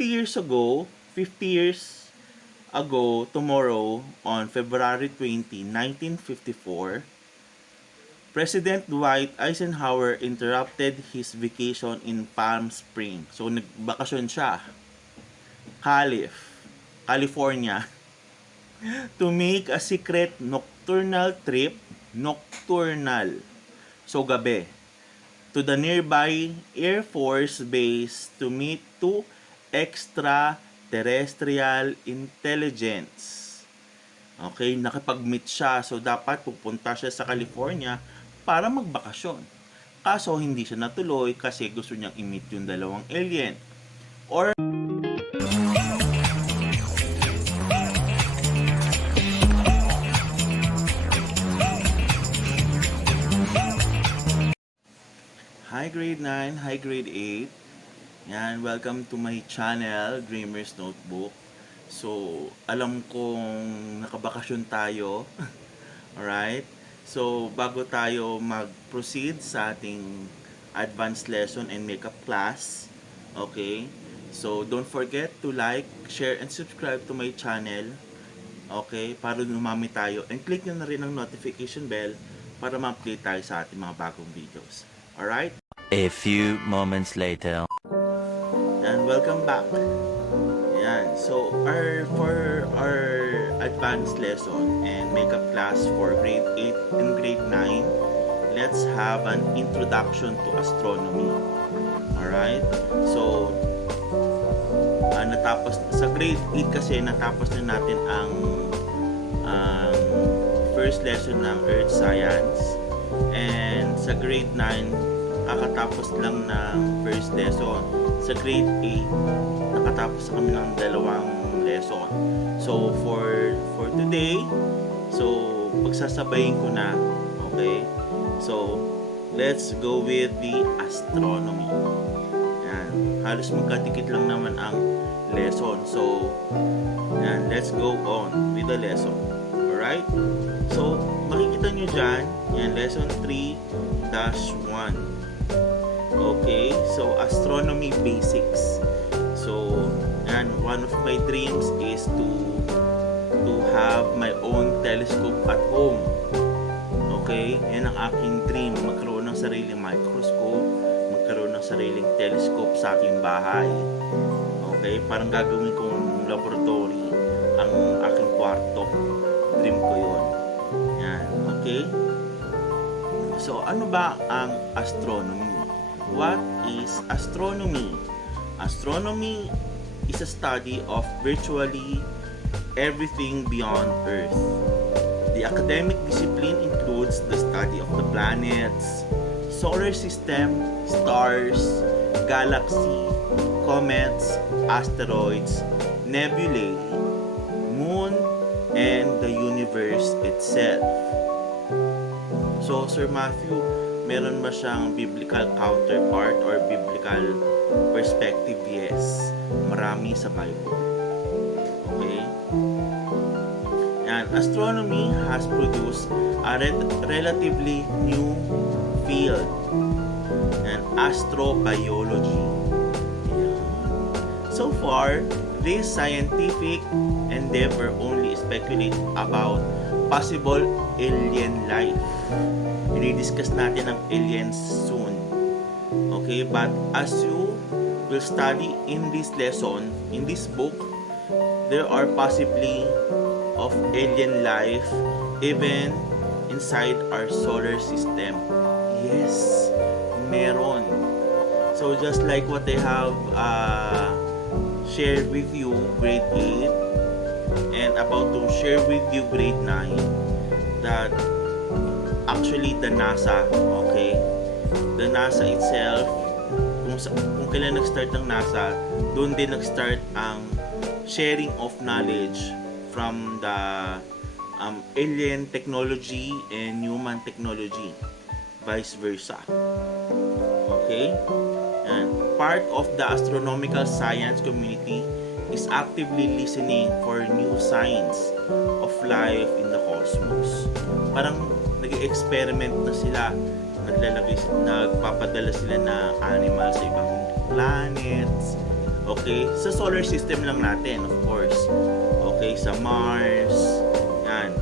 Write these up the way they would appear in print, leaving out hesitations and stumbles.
50 years ago tomorrow, on February 20, 1954, President Dwight Eisenhower interrupted his vacation in Palm Springs. So, nagbakasyon siya. California. To make a secret nocturnal trip. So, gabi. To the nearby Air Force Base to meet to ExtraTerrestrial Intelligence. Okay, nakipag-meet siya. So, dapat pupunta siya sa California para magbakasyon. Kaso, hindi siya natuloy kasi gusto niyang i-meet yung dalawang alien. Or, Hi grade 9, hi grade 8. Yan, welcome to my channel, Dreamer's Notebook. So, alam kong nakabakasyon tayo. Alright? So, bago tayo mag-proceed sa ating advanced lesson and makeup class, okay? So, don't forget to like, share, and subscribe to my channel. Okay? Para lumami tayo. And click nyo na rin ang notification bell para ma-update tayo sa ating mga bagong videos. Alright? A few moments later. And welcome back. Yan. So, for our advanced lesson and makeup class for grade 8 and grade 9, let's have an introduction to astronomy. Alright? So, natapos sa grade 8 kasi natapos na natin ang first lesson ng Earth Science, and sa grade 9 kakatapos lang ng first lesson. Sa grade 8 nakatapos kami ng dalawang lesson. So for today, so pagsasabayin ko na. Okay? So let's go with the astronomy. Yan. Halos magkadikit lang naman ang lesson. So yan, let's go on with the lesson. Alright? So makikita nyo dyan, yan, lesson 3-1. Okay, so astronomy basics. So, and one of my dreams is to have my own telescope at home. Okay, yan ang aking dream, magkaroon ng sariling microscope, magkaroon ng sariling telescope sa aking bahay. Okay, parang gagawin kong laboratory ang aking kwarto. Dream ko yun. Yan, okay? So, ano ba ang astronomy? What is astronomy? Astronomy is a study of virtually everything beyond Earth. The academic discipline includes the study of the planets, solar system, stars, galaxy, comets, asteroids, nebulae, moon, and the universe itself. So, Sir Matthew, meron ba siyang biblical counterpart or biblical perspective? Yes. Marami sa Bible. Okay? And astronomy has produced a relatively new field, and astrobiology. Yeah. So far, this scientific endeavor only speculate about possible alien life. I-discuss natin ang aliens soon. Okay, but as you will study in this lesson, in this book, there are possibly of alien life even inside our solar system. Yes, meron. So just like what I have shared with you grade 8 and about to share with you grade 9, that actually the NASA, okay, the NASA itself, kung kailan nag-start ng NASA, doon din nag-start ang sharing of knowledge from the alien technology and human technology, vice versa. Okay, and part of the astronomical science community is actively listening for new signs of life in the cosmos. Parang nag-experiment na sila, nagpapadala sila na animals sa ibang planets, Okay? Sa solar system lang natin, of course. Okay? Sa Mars. Yan.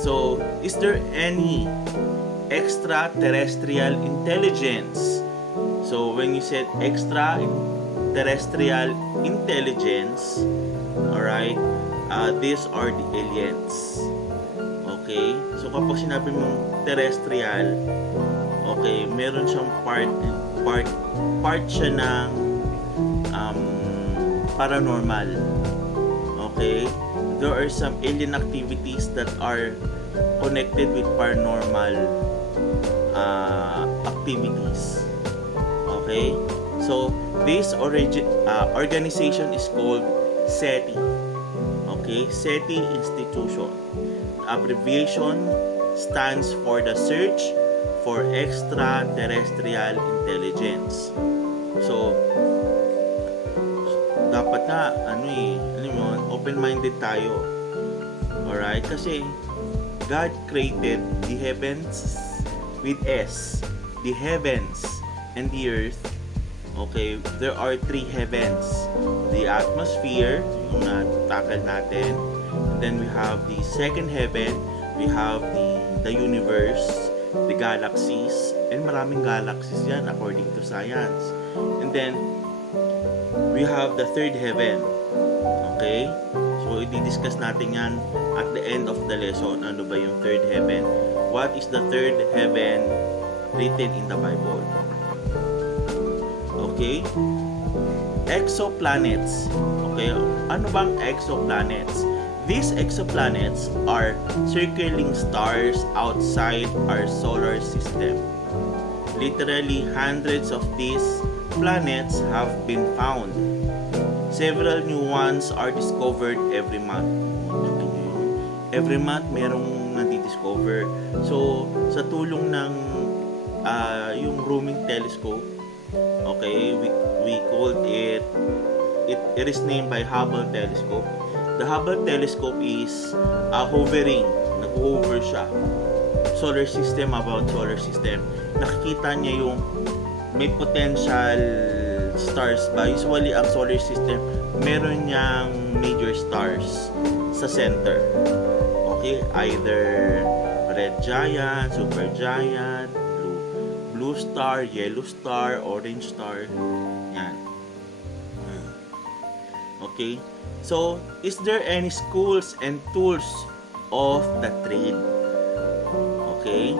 So, is there any extraterrestrial intelligence? So, when you said extraterrestrial intelligence, alright, these are the aliens. Okay? So, kapag sinabi mong terrestrial, okay, meron siyang part siya ng paranormal. Okay? There are some alien activities that are connected with paranormal activities. Okay? So, this organization is called SETI. Okay? SETI Institution. Abbreviation stands for the Search for Extraterrestrial Intelligence. So, dapat na, open-minded tayo. Alright? Kasi, God created the heavens with S. The heavens and the earth. Okay, there are 3 heavens. The atmosphere, yung natakal natin. And then we have the second heaven. We have the universe, the galaxies, and maraming galaxies yan according to science. And then, we have the third heaven. Okay? So, i-discuss natin yan at the end of the lesson. Ano ba yung third heaven? What is the third heaven written in the Bible? Okay? Exoplanets. Okay? Ano bang exoplanets? These exoplanets are circling stars outside our solar system. Literally, hundreds of these planets have been found. Several new ones are discovered every month. Every month, merong nadi-discover. So, sa tulong ng yung roaming telescope, okay, we called it is named by Hubble telescope. The Hubble telescope is hovering, nag-hover siya. Solar system about solar system. Nakikita niya yung may potential stars ba. Usually, ang solar system, meron niyang major stars sa center. Okay? Either red giant, super giant, blue star, yellow star, orange star. Yan. Okay? So, is there any schools and tools of the trade? Okay?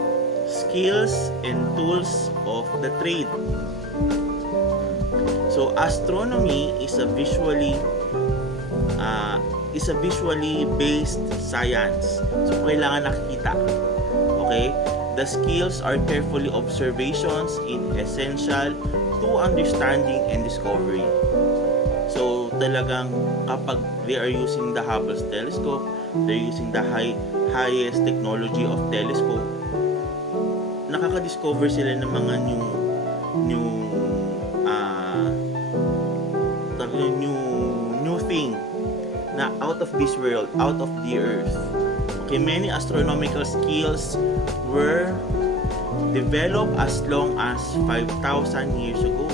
Skills and tools of the trade. So, astronomy is a visually based science. So, kailangan nakikita. Okay? The skills are carefully observations in essential to understanding and discovery. So, talagang kapag they are using the Hubble telescope, they're using the highest technology of telescope, nakaka-discover sila ng mga new thing na out of this world, out of the earth. Okay, many astronomical skills were developed as long as 5,000 years ago.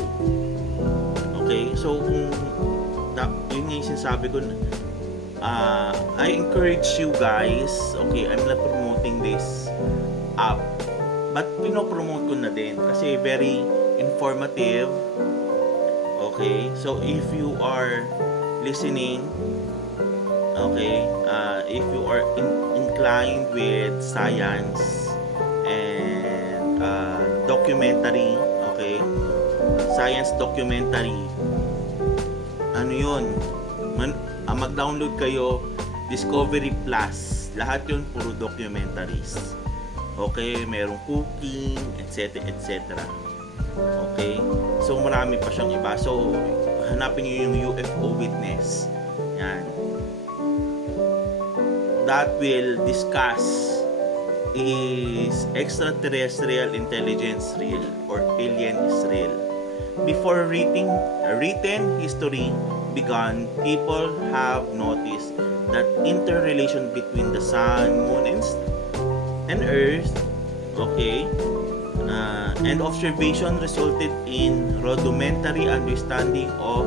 Okay, so kung yun nga yung sinasabi ko, I encourage you guys, okay, I'm not promoting this app, but pinopromote ko na din kasi very informative. Okay, so if you are listening, okay, if you are inclined with science and documentary, okay, science documentary, ano yun, mag-download kayo, Discovery Plus, lahat yun puro documentaries. Okay, merong cooking, etc. etc. Okay, so marami pa siyang iba. So, hanapin niyo yung UFO witness. Yan. That will discuss, is extraterrestrial intelligence real or alien is real? Before written history began, people have noticed that interrelation between the sun, moon, and earth, okay, And observation resulted in rudimentary understanding of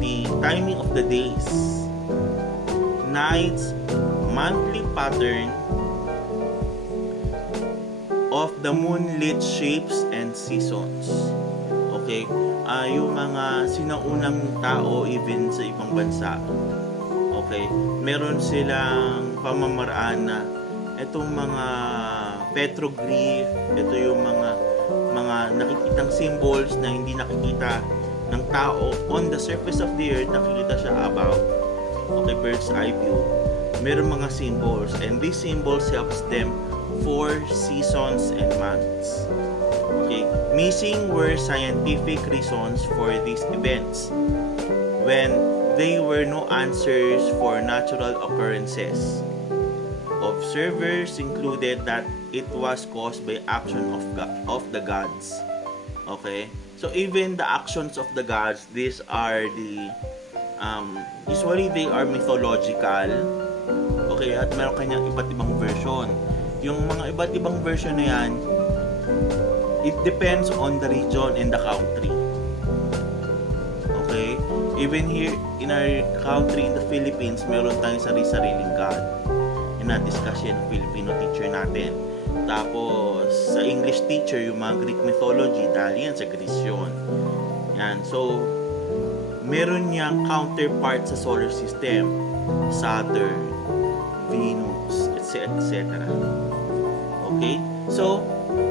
the timing of the days, nights, monthly pattern of the moonlit shapes and seasons. Okay? Yung mga sinaunang tao even sa ibang bansa. Okay? Meron silang pamamaraan na itong mga petroglyph, ito yung mga nakikitang symbols na hindi nakikita ng tao on the surface of the earth, nakikita siya above. Okay, bird's eye view. Meron mga symbols, and these symbols helps them for seasons and months. Okay, missing were scientific reasons for these events when there were no answers for natural occurrences. Observers included that it was caused by action of the gods. Okay, so even the actions of the gods, these are the usually they are mythological. Okay, at meron kanyang iba't ibang version. Yung mga iba't ibang version na yan, it depends on the region and the country. Okay, even here in our country, in the Philippines, meron tayong sari-sariling god. Na-discuss yan ng Filipino teacher natin. Tapos, sa English teacher, yung mga Greek mythology, dahil yan sa Greece yun. Yan. So, meron niyang counterpart sa solar system. Saturn, Venus, etc. Okay? So,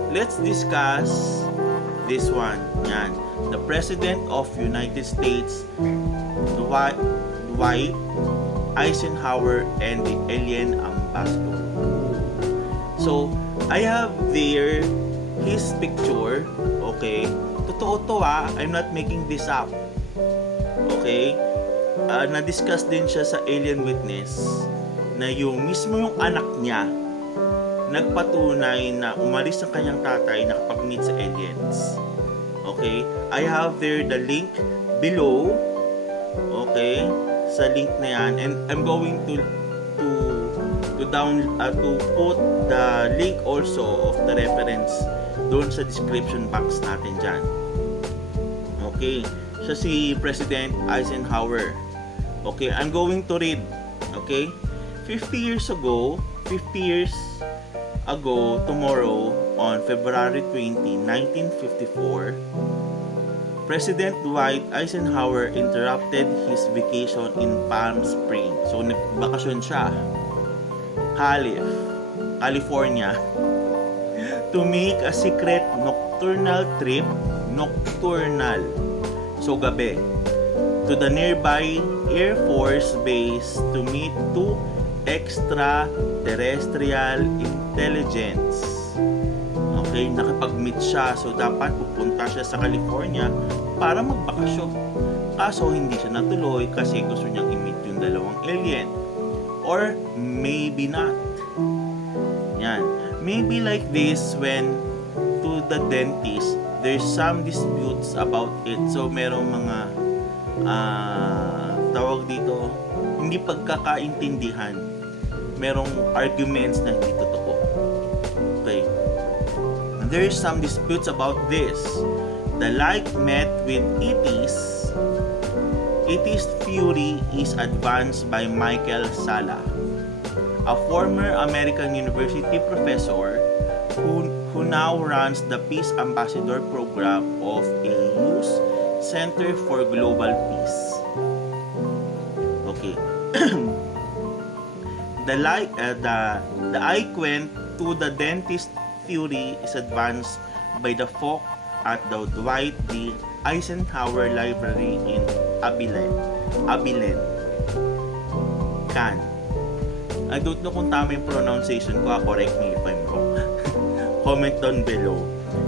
let's discuss this one. Yan. The President of United States, Dwight Eisenhower, and the alien ambassador. So, I have there his picture. Okay? Totoo to I'm not making this up. Okay? Na-discuss din siya sa Alien Witness na yung mismo yung anak niya nagpatunay na umalis ang kanyang tatay nakapag-meet sa aliens. Okay? I have there the link below. Okay? Sa link na yan, and I'm going to put the link also of the reference doon sa description box natin dyan. Okay, siya si President Eisenhower. Okay, I'm going to read. Okay, 50 years ago tomorrow, on February 20, 1954, President Dwight Eisenhower interrupted his vacation in Palm Springs. So, nagbakasyon siya. California. To make a secret nocturnal trip. So, gabi. To the nearby Air Force Base to meet two ExtraTerrestrial Intelligence. Okay, nakipag-meet siya. So, dapat pupunta siya sa California para magbakasyon. Kaso, hindi siya natuloy kasi gusto niyang i-meet yung dalawang alien. Or, maybe not. Yan. Maybe like this when to the dentist, there's some disputes about it. So, merong mga tawag dito, hindi pagkakaintindihan. Merong arguments na hindi totoo. Okay. There is some disputes about this. The light met with ET's. ET's theory is advanced by Michael Sala, a former American University professor who now runs the Peace Ambassador program of AU's Center for Global Peace. Okay. The I went to the dentist theory is advanced by the folk at the Dwight D. Eisenhower Library in Abilene, Can. I don't know kung tama yung pronunciation ko. Correct me if I'm wrong. Comment down below.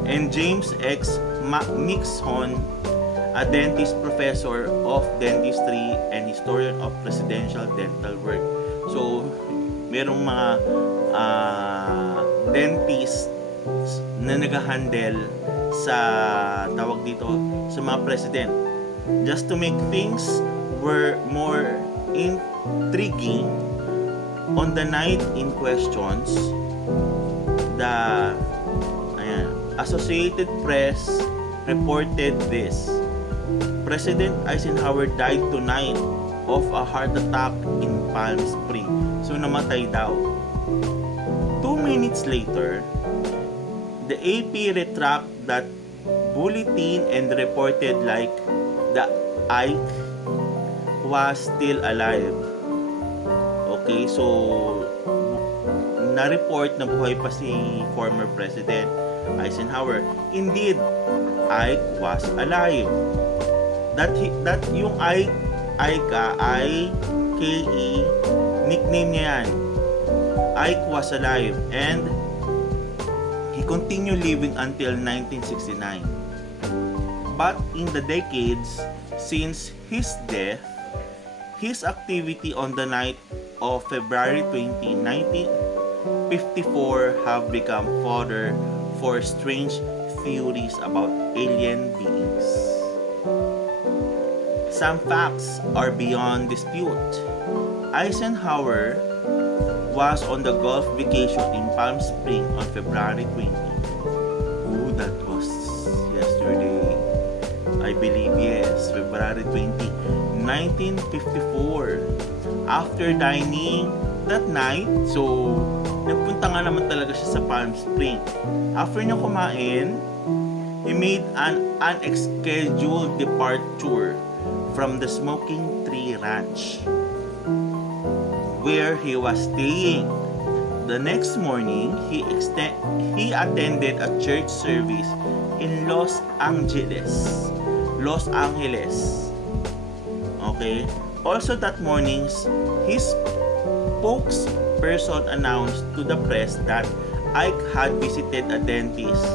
And James X. Mixon, a dentist professor of dentistry and historian of presidential dental work. So, merong mga dentist na nag-handle sa tawag dito sa mga president. Just to make things were more intriguing, on the night in questions, Ayan. Associated Press reported this. President Eisenhower died tonight of a heart attack in Palm Springs. So, namatay daw. 2 minutes later, the AP retract that bulletin and reported like the Ike was still alive. Okay, so na-report na buhay pa si former President Eisenhower. Indeed, Ike was alive. That yung Ike, I-K-E, nickname niya yan. Ike was alive and he continued living until 1969. But in the decades since his death, his activity on the night of February 20, 1954 have become fodder for strange theories about alien beings. Some facts are beyond dispute. Eisenhower was on the Gulf vacation in Palm Springs on February 20. Oh, that was yesterday. I believe, yes, February 20, 1954. After dining that night, so nagpunta nga naman talaga siya sa Palm Springs. After niya kumain, he made an unscheduled departure from the Smoking Tree Ranch where he was staying. The next morning, he attended a church service in Los Angeles. Okay? Also that morning, his spokesperson announced to the press that Ike had visited a dentist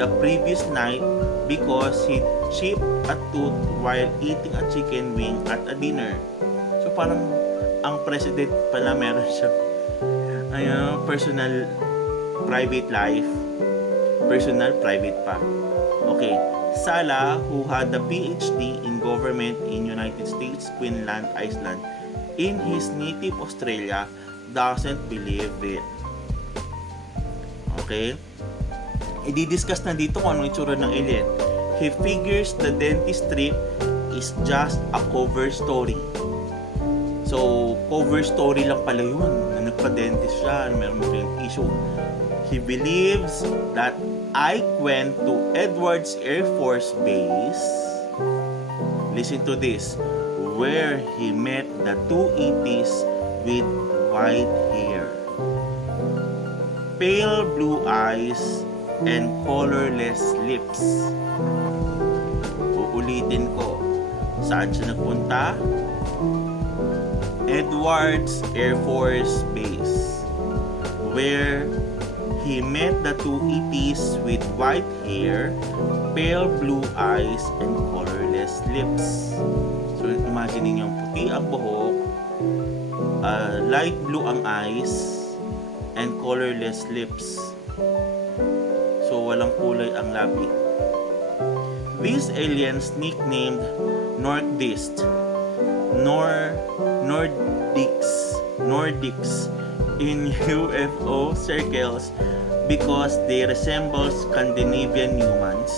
the previous night because he chipped a tooth while eating a chicken wing at a dinner. So parang ang president pala meron siyang personal private life. Personal private pa. Okay. Sala, who had a PhD in government in United States, Queensland, Iceland, in his native Australia, doesn't believe it. Okay? I-discuss na dito kung anong itsura ng alien. He figures the dentist trip is just a cover story. So, cover story lang pala yun. Na nagpa-dentist siya, meron rin issue. He believes that Ike went to Edwards Air Force Base. Listen to this. Where he met the two ETs with white hair, pale blue eyes, and colorless lips. Uulitin ko. Saan siya nagpunta? Edwards Air Force Base, where he met the two ETs with white hair, pale blue eyes, and colorless lips. So, imagine niyo, puti ang buhok, light blue ang eyes, and colorless lips. So, walang kulay ang labi. These aliens nicknamed Nordics in UFO circles because they resemble Scandinavian humans,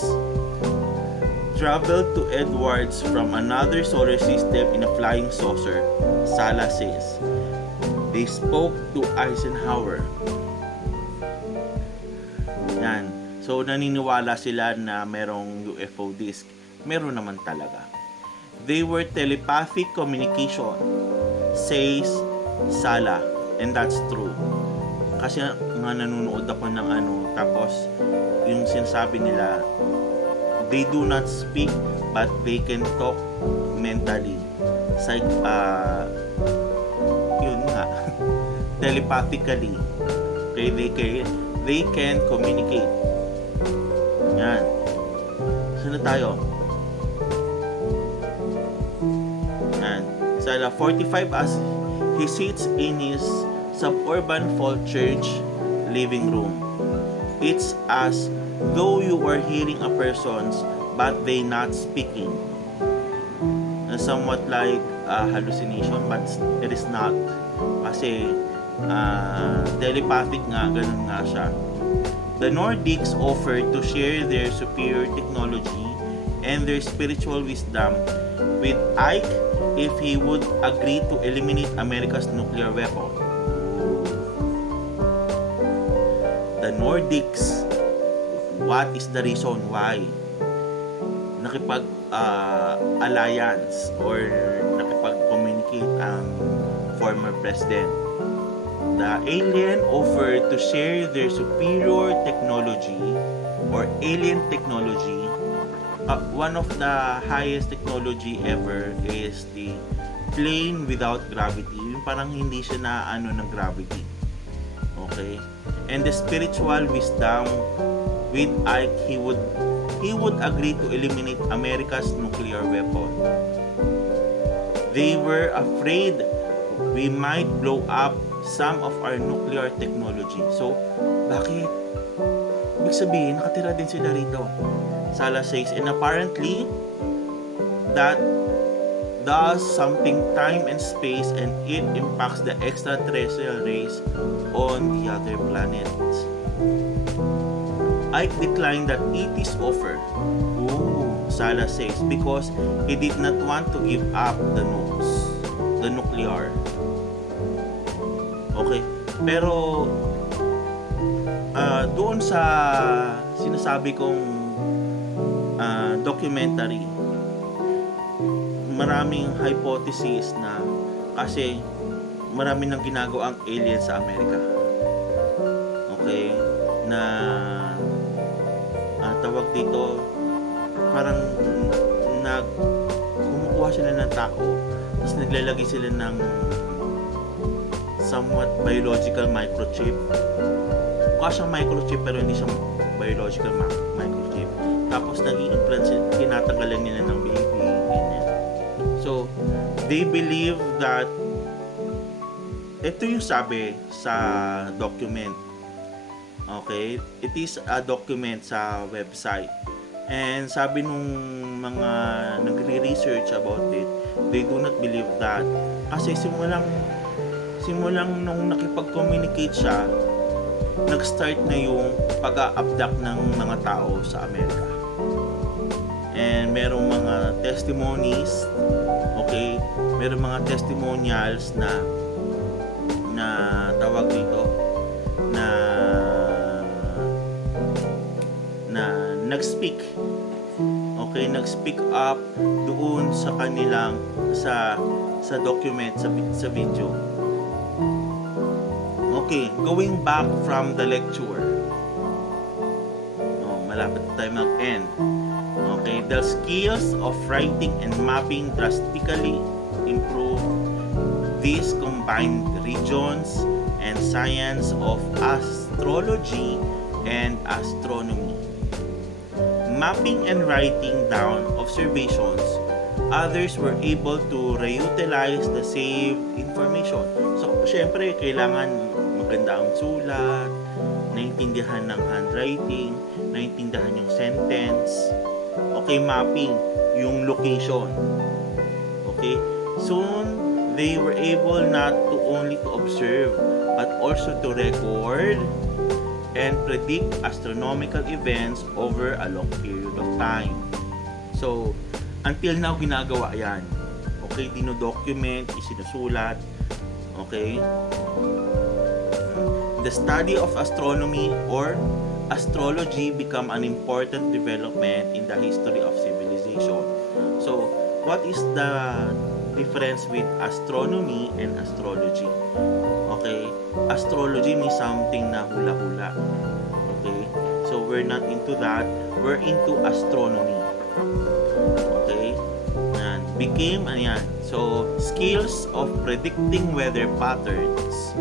traveled to Edwards from another solar system in a flying saucer. Sala says. They spoke to Eisenhower. Yan. So, naniniwala sila na merong UFO disk. Meron naman talaga. They were telepathic communication, says Sala. And that's true. Kasi nga nanonood ako ng tapos yung sinasabi nila, they do not speak but they can talk mentally. Yun nga. Telepathically. Okay, they can communicate. Yan. Saan na tayo? Yan. Sala 45 as he sits in his suburban folk church living room. It's as though you are hearing a person's but they not speaking. Somewhat like hallucination but it is not. Kasi telepathic nga, ganun nga siya. The Nordics offered to share their superior technology and their spiritual wisdom with Ike if he would agree to eliminate America's nuclear weapon. The Nordics, what is the reason why nakipag-alliance or nakipag-communicate ang former president? The alien offered to share their superior technology or alien technology. One of the highest technology ever is the plane without gravity. Yung parang hindi siya na ng gravity. Okay? And the spiritual wisdom with Ike, he would agree to eliminate America's nuclear weapon. They were afraid we might blow up some of our nuclear technology. So, bakit? Ibig sabihin, nakatira din sila rito. Sala says, and apparently, that does something time and space and it impacts the extraterrestrial race on the other planets. Ike declined that ET's offer. Sala says, because he did not want to give up the nukes, the nuclear. Okay, pero doon sa sinasabi kong documentary, maraming hypothesis na kasi marami nang ginagawa ang alien sa Amerika. Okay, na tawag dito, parang kumukuha sila ng tao, tapos naglalagay sila ng somewhat biological microchip. Mukha siyang microchip pero hindi siyang biological microchip. Tapos nag-i-implant sila, tinatanggalan nila ng baby, ganyan. So, they believe that ito yung sabi sa document. Okay? It is a document sa website. And sabi nung mga nagre-research about it, they do not believe that. Kasi simulang nung nakipag-communicate siya, nag-start na yung pag-a-abduct ng mga tao sa Amerika. And merong mga testimonies, okay? Merong mga testimonials na tawag dito, na nag-speak. Okay, nag-speak up doon sa kanilang sa document, sa video. Okay, going back from the lecture. Malapit tayo mag-end. Okay, the skills of writing and mapping drastically improved these combined regions and science of astrology and astronomy. Mapping and writing down observations, others were able to reutilize the saved information. So, syempre, kailangan maganda ang sulat, naintindihan ng handwriting, naintindihan yung sentence. Okay, mapping, yung location. Okay, soon, they were able not to only to observe, but also to record and predict astronomical events over a long period of time. So, until now, ginagawa yan. Okay, dino-document, isinusulat. Okay? The study of astronomy or astrology become an important development in the history of civilization. So, what is the difference with astronomy and astrology? Okay, astrology means something na hula-hula. Okay, so we're not into that. We're into astronomy. Okay, and became so skills of predicting weather patterns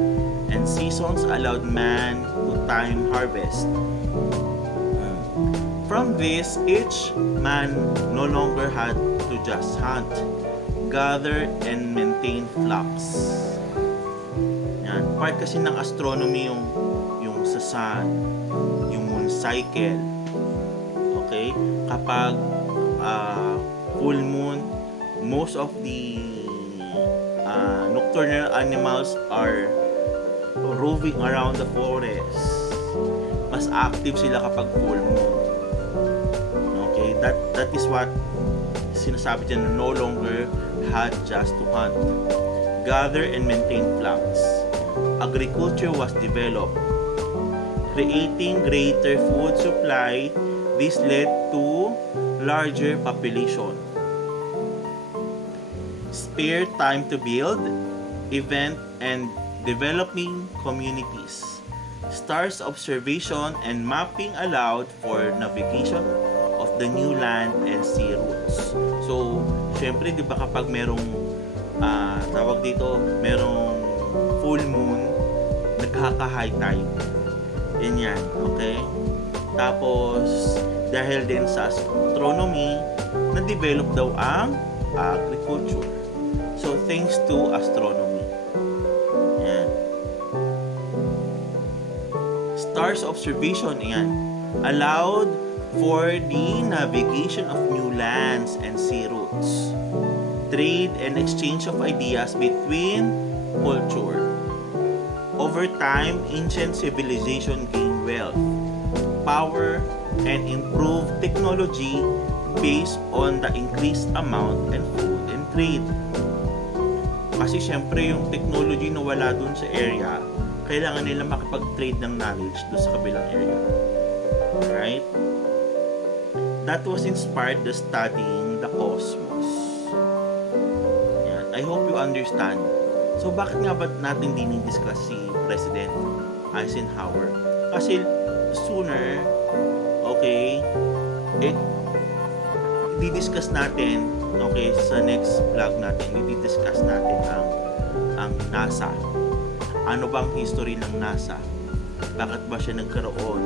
and seasons allowed man to time harvest. From this, each man no longer had to just hunt, gather, and maintain flocks. Yan. Part kasi ng astronomy yung sa sun, yung moon cycle. Okay? Kapag full moon, most of the nocturnal animals are roving around the forest. mas active sila kapag full moon. Okay, that is what sinasabi dyan, no longer had just to hunt, gather and maintain flocks. Agriculture was developed, creating greater food supply. This led to larger population, spare time to build, event, and developing communities. Stars observation and mapping allowed for navigation of the new land and sea routes. So, syempre, di ba kapag merong tawag dito, merong full moon, nagkaka-high tide. Yan, okay? Tapos, dahil din sa astronomy, na-develop daw ang agriculture. So, thanks to astronomy. Yan. Stars observation, yan, allowed for the navigation of new lands and sea routes, trade and exchange of ideas between culture. Over time, ancient civilization gained wealth, power, and improved technology based on the increased amount and food and trade. Kasi syempre yung technology na wala dun sa area, kailangan nila makapag-trade ng knowledge dun sa kabilang area. Right? That was inspired the studying the cosmos. Yan. I hope you understand. So, bakit nga ba natin dinidiscuss si President Eisenhower? Kasi sooner, okay, didiscuss natin, okay, sa next vlog natin, didiscuss natin ang NASA. Ano bang history ng NASA? Bakit ba siya nagkaroon?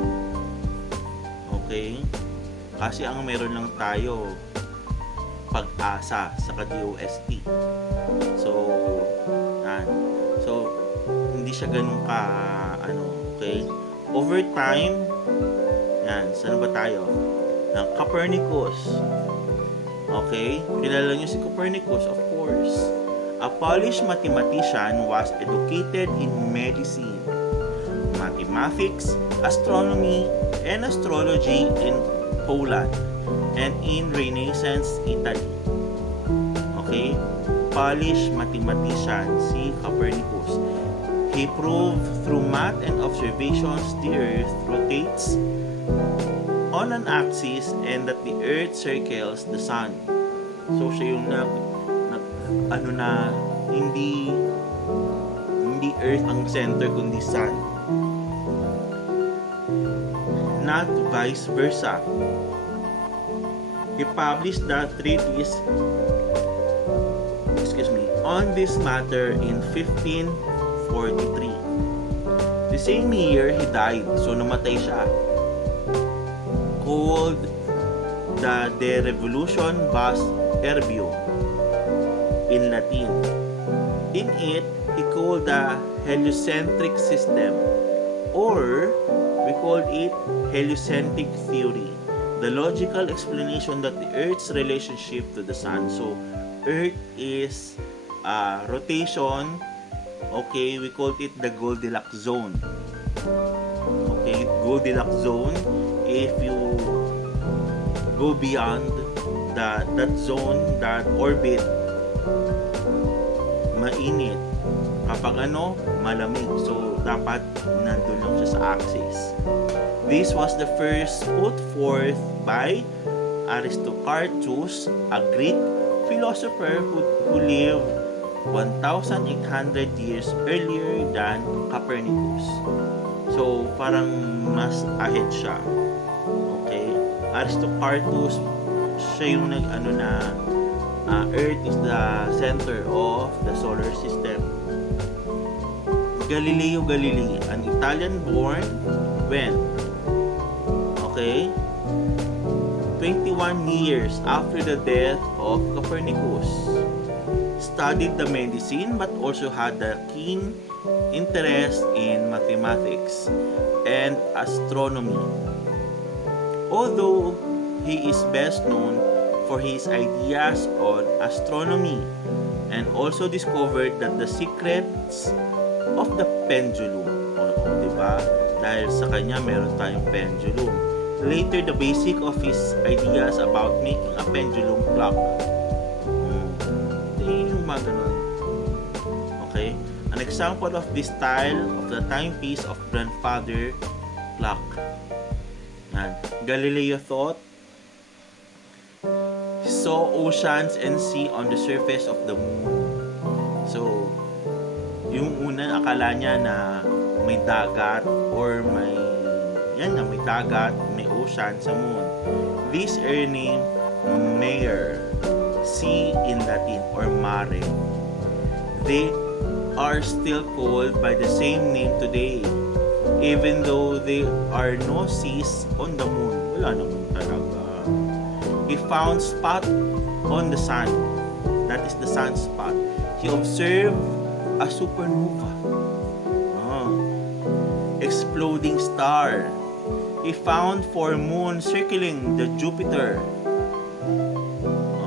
Okay? Kasi ang meron lang tayo, pag-asa sa DOST. So, hindi siya ganun ka, okay? Over time, yan, saan ba tayo? Ng Copernicus. Okay? Kilala niyo si Copernicus, of course. A Polish mathematician was educated in medicine, mathematics, astronomy, and astrology in Poland and in Renaissance Italy. Okay? Polish mathematician si Copernicus. He proved through math and observations the Earth rotates on an axis and that the Earth circles the Sun. So siya yung hindi Earth ang center kundi Sun. Not vice versa. He published the treatise on this matter in 1543. The same year he died, so namatay siya. Called the De Revolution Bas Herbio in Latin. In it, he called the heliocentric system, or we called it heliocentric theory, the logical explanation that the Earth's relationship to the Sun. So, Earth is rotation. Okay, we called it the Goldilocks zone. Okay, Goldilocks zone. If you go beyond that zone, that orbit, mainit. Kapag malamig. So, dapat nandun lang siya sa axis. This was the first put forth by Aristarchus, a Greek philosopher who lived 1,800 years earlier than Copernicus. So, parang mas ahead siya. Okay? Aristarchus, siya yung Earth is the center of the solar system. Galileo Galilei, an Italian born when? Okay? 21 years after the death of Copernicus. Studied the medicine but also had a keen interest in mathematics and astronomy. Although he is best known for his ideas on astronomy and also discovered that the secrets of the pendulum, diba? Dahil sa kanya, meron tayong pendulum. Later, the basic of his ideas about making a pendulum clock. Yung mga ganun. Okay? An example of this style of the timepiece of grandfather clock. Yan. Galileo thought he saw oceans and sea on the surface of the moon. So, yung una akala niya na may dagat or may dagat, may ocean sa moon. These are named mare, sea in Latin, or mare. They are still called by the same name today, even though there are no seas on the moon. Wala naman talaga. He found spot on the sun. That is the sunspot. He observed a supernova. Exploding star. He found 4 moons circling the Jupiter.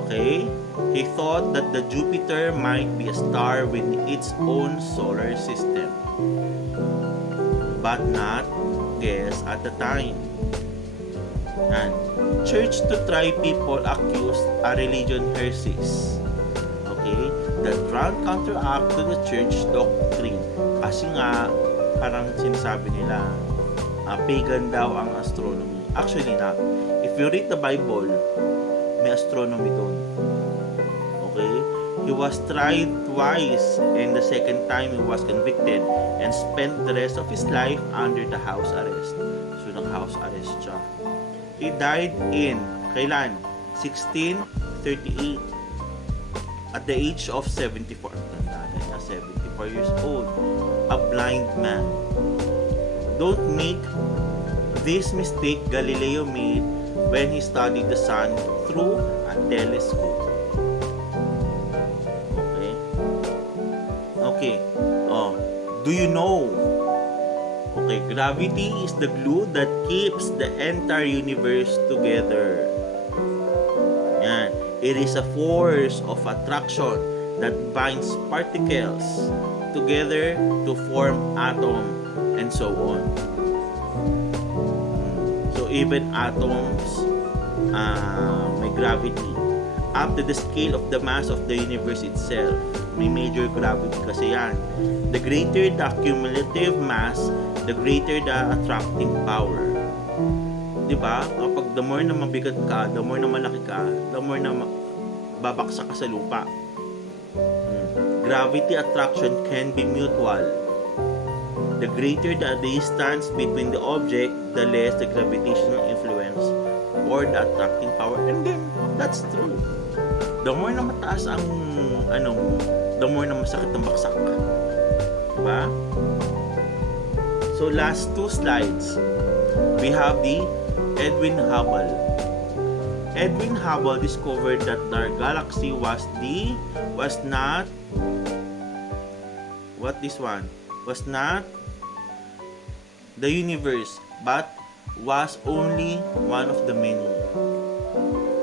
Okay? He thought that the Jupiter might be a star with its own solar system. But not guess at the time. And church to try people accused a religion heresies. Okay? That run counteract to the church doctrine. Kasi nga, parang sinasabi nila, pagan daw ang astronomy. Actually not. If you read the Bible, may astronomy doon. Okay? He was tried twice, and the second time he was convicted and spent the rest of his life under the house arrest. So, nag-house arrest siya. He died in, kailan? 1638. At the age of 74. Tanda na 74 years old. A blind man. Don't make this mistake Galileo made when he studied the sun through a telescope. Okay. Do you know? Okay, gravity is the glue that keeps the entire universe together. Yan. It is a force of attraction that binds particles together to form atoms and so on. So even atoms may gravity up to the scale of the mass of the universe itself. May major gravity kasi yan. The greater the cumulative mass, the greater the attracting power. Diba? Kapag the more na mabigat ka, the more na malaki ka, the more na babaksak ka sa lupa. Gravity attraction can be mutual. The greater the distance between the object, the less the gravitational influence or the attracting power. And then, that's true. The more na mataas ang the more na masakit ang baksak. Diba? So, last 2 slides. We have the Edwin Hubble. Edwin Hubble discovered that our galaxy was not the universe, but was only one of the many.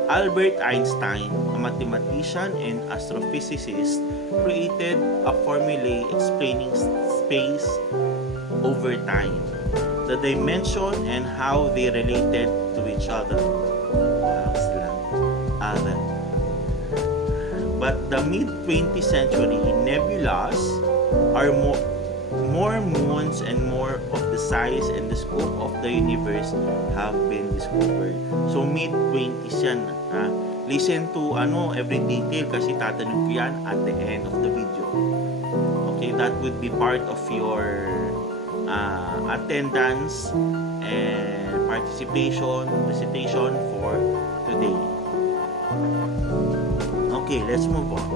Albert Einstein, a mathematician and astrophysicist, created a formula explaining space over time, the dimension and how they related to each other. But the mid-20th century nebulas are more moons and more of the size and the scope of the universe have been discovered. So mid-20s yan. Listen to every detail kasi tatanong ko yan at the end of the video. Okay, that would be part of your attendance and participation, recitation for today. Okay, let's move on.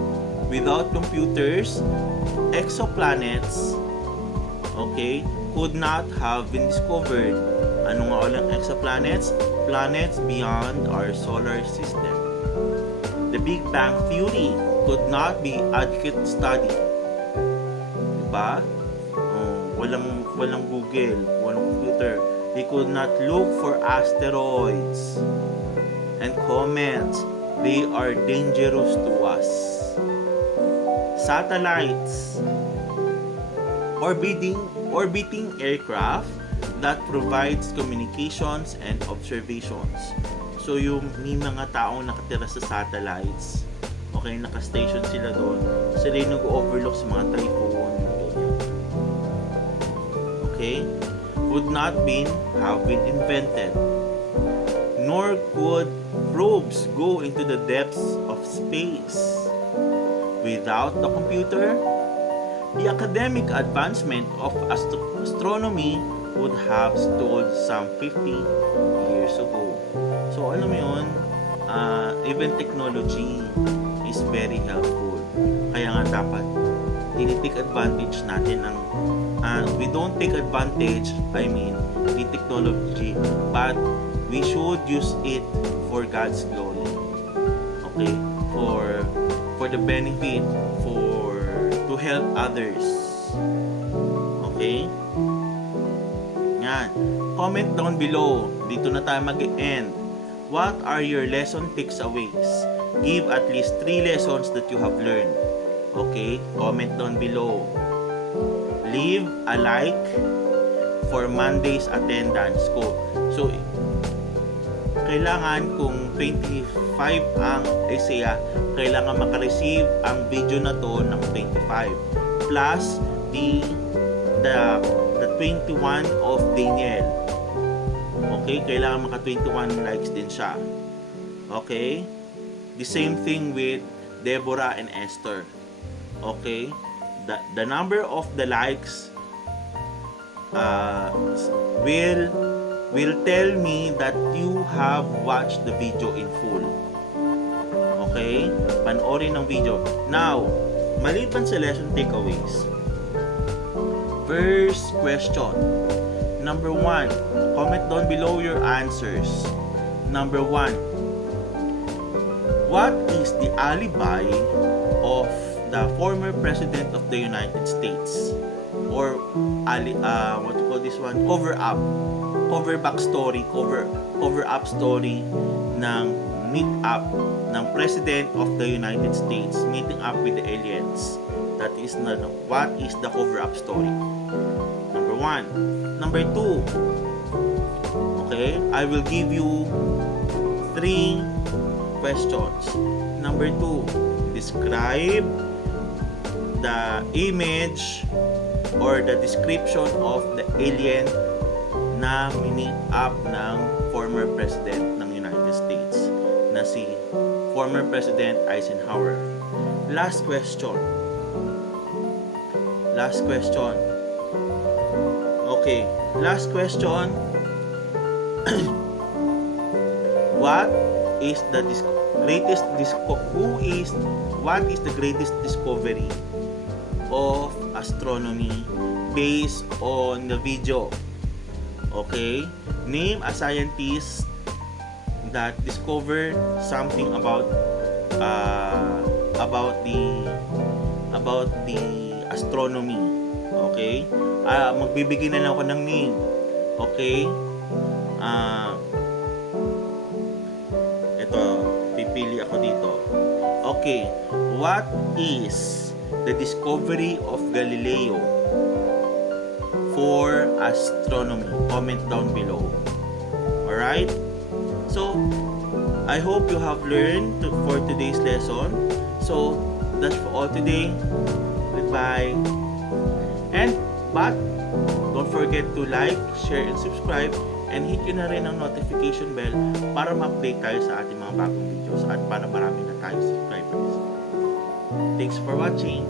Without computers, exoplanets, okay, could not have been discovered. Ano nga ulang exoplanets? Planets beyond our solar system. The Big Bang Theory could not be adequate study. Diba? Walang Google, walang computer. They could not look for asteroids and comets. They are dangerous to us. Satellites, orbiting aircraft, that provides communications and observations. So yung may mga taong nakatira sa satellites, okay, naka-station sila doon, sila yung nag-overlook sa mga typhoon, okay, would not have been invented, nor could probes go into the depths of space. Without the computer, the academic advancement of astronomy would have stalled some 50 years ago. So alam mo yun, even technology is very helpful. Kaya nga dapat tinitake advantage natin ng we don't take advantage, the technology, but we should use it for God's glory. Okay? For the benefit, to help others. Okay? Yan. Comment down below. Dito na tayo mag-end. What are your lesson takeaways? Give at least 3 lessons that you have learned. Okay? Comment down below. Leave a like for Monday's attendance ko. So, kailangan kung 25 ang kailangan makareceive ang video na to ng 25 plus the 21 of Daniel. Okay, kailangan maka 21 likes din siya. Okay, the same thing with Deborah and Esther. Okay, the number of the likes will tell me that you have watched the video in full. Okay? Panoorin ng video. Now, maliban sa lesson takeaways. First question. Number 1. Comment down below your answers. Number 1. What is the alibi of the former President of the United States? Or, what you call this one? Cover up story ng meet up ng President of the United States meeting up with the aliens. That is what is the cover up story. Number 1. Number 2. Okay, I will give you 3 questions. Number 2. Describe the image or the description of the alien na meet up ng former president ng United States na si former President Eisenhower. Last question. Okay, last question. What is the greatest discovery of astronomy based on the video? Okay, name a scientist that discovered something about the astronomy. Okay, magbibigay na lang ako ng name. Okay, ito, pipili ako dito. Okay, what is the discovery of Galileo for astronomy? Comment down below. Alright? So, I hope you have learned for today's lesson. So, that's for all today. Goodbye. But, don't forget to like, share, and subscribe. And hit nyo na rin ang notification bell para ma-update tayo sa ating mga bagong videos at para marami na tayong subscribers. Thanks for watching.